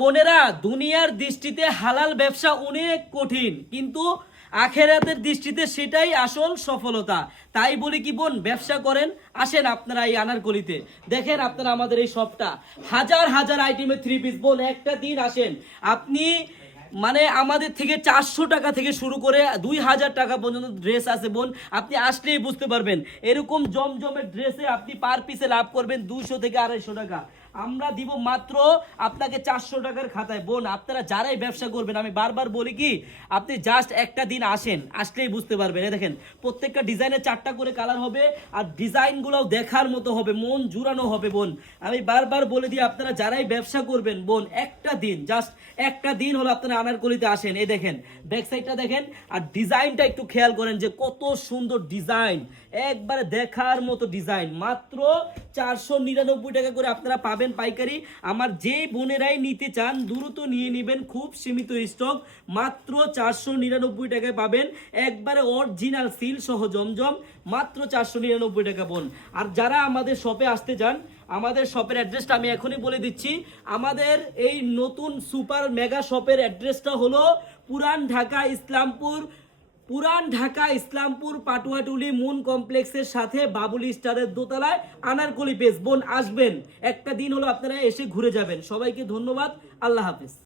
বোনেরা, দুনিয়ার দৃষ্টিতে হালাল ব্যবসা অনেক কঠিন, কিন্তু আখেরাতের দৃষ্টিতে সেটাই আসল সফলতা। তাই বলি কি বোন, ব্যবসা করেন, আসেন আপনারা এই আনারকলিতে। দেখেন আপনারা আমাদের এই শপটা, হাজার হাজার আইটেমের থ্রি পিস। বোন একটা দিন আসেন, আপনি মানে আমাদের থেকে 400 টাকা থেকে শুরু করে 2000 টাকা পর্যন্ত ড্রেস আছে বোন। আপনি আসলেই বুঝতে পারবেন, এরকম জমজমের ড্রেসে আপনি পার পিসে লাভ করবেন 200 থেকে 250 টাকা। আমরা দিব মাত্র আপনাকে 400 টাকার খাতায়। বোন আপনারা যারাই ব্যবসা করবেন, আমি বারবার বলি কি, আপনি জাস্ট একটা দিন আসেন, আসলেই বুঝতে পারবেন। এই দেখেন প্রত্যেকটা ডিজাইনের 4টা করে কালার হবে, আর ডিজাইনগুলোও দেখার মতো হবে, মন জুড়ানো হবে বোন। আমি বারবার বলে দিই, আপনারা যারাই ব্যবসা করবেন বোন, একটা দিন, জাস্ট একটা দিন হলো আপনারা আনারকলিতে আসেন। এই দেখেন ব্যাক সাইডটা দেখেন, আর ডিজাইনটা একটু খেয়াল করেন যে কত সুন্দর ডিজাইন, একবারে দেখার মতো ডিজাইন। মাত্র 499 টাকা করে আপনারা পাবেন পাইকারি। আমার যে বোনেরাই নিতে চান দ্রুত নিয়ে নেবেন, খুব সীমিত স্টক, মাত্র 499 টাকায় পাবেন। একবারে অরিজিনাল সিল সহ জমজম, মাত্র 499 টাকা বোন। আর যারা আমাদের শপে আসতে চান, আমাদের শপের অ্যাড্রেসটা আমি এখনই বলে দিচ্ছি। আমাদের এই নতুন সুপার মেগা শপের অ্যাড্রেসটা হলো পুরান ঢাকা ইসলামপুর পাটুয়াটুলি মুন কমপ্লেক্সের সাথে বাবুল স্টারের দোতলায় আনারকলি পেজ। বোন আসবেন, একটা দিন হলো আপনারা এসে ঘুরে যাবেন। সবাইকে ধন্যবাদ, আল্লাহ হাফেজ।